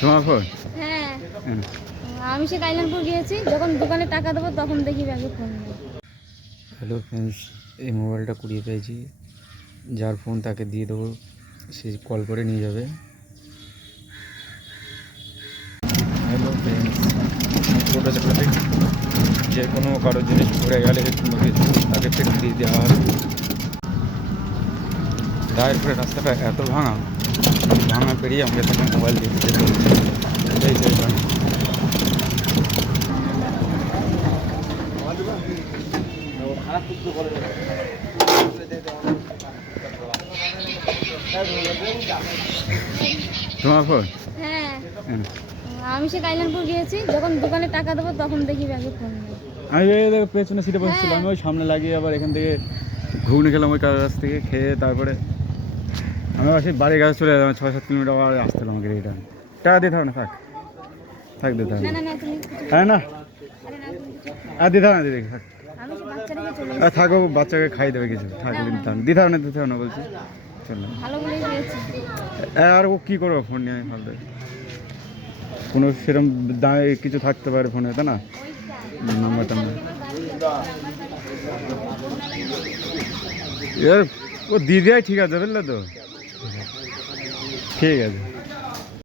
তোমার ফোন? হ্যাঁ, আমি সে কাইলানপুর গিয়েছি, যখন দোকানে টাকা দেবো তখন দেখি ব্যাগে ফোন নেই। হ্যালো ফ্রেন্ডস, এই মোবাইলটা কুড়িয়ে পেয়েছি। যার ফোন তাকে দিয়ে দেবো, সে কল করে নিয়ে যাবে। হ্যালো ফ্রেন্ডস, ছোটো ছোটো যে কোনো কারোর জিনিস ঘুরে গেলে তাকে ফেরত দিয়ে দেওয়া হয়। তারপরে রাস্তাটা এত ভাঙা পেরিয়ে আমাকে তাকে মোবাইল দিয়ে যেতে হচ্ছে। এই যে তোমার ফোন? হ্যাঁ, আমি সে কাইলানপুর গিয়েছি, যখন দোকানে টাকা দেবো তখন দেখি ব্যাগে ফোন নেই। আমি পেছনে সিটে বসেছিলাম, আমি ওই সামনে লাগিয়ে আবার এখান থেকে ঘুগনি খেলাম ওই কাছ থেকে খেয়ে। তারপরে আমি আবার সেই বাড়ির কাছে চলে যেতাম, 6-7 কিলোমিটার আবার আসতে হলো আমাকে রিটার্ন। টাকা দিতে হবে না, থাক দিতে হবে না না না, তুমি হ্যাঁ না, আরে না, তুমি কিছু আর দিতে হবে না দিদি, থাক। আমি সে বাচ্চা রেখে চলে আর এসেছি। থাকো, বাচ্চাকে খাই দেবে কিছু, থাকলে দিতে হবে না বলছি। চল ভালো বলেই গিয়েছি। আর ও কী করবো ফোন নিয়ে ফালতু, কোনো সেরকম দামে কিছু থাকতে পারে ফোনে, তাই না? নাম্বার টাম্বার এর ও দিয়ে দেয়, ঠিক আছে বুঝলে তো, ঠিক আছে।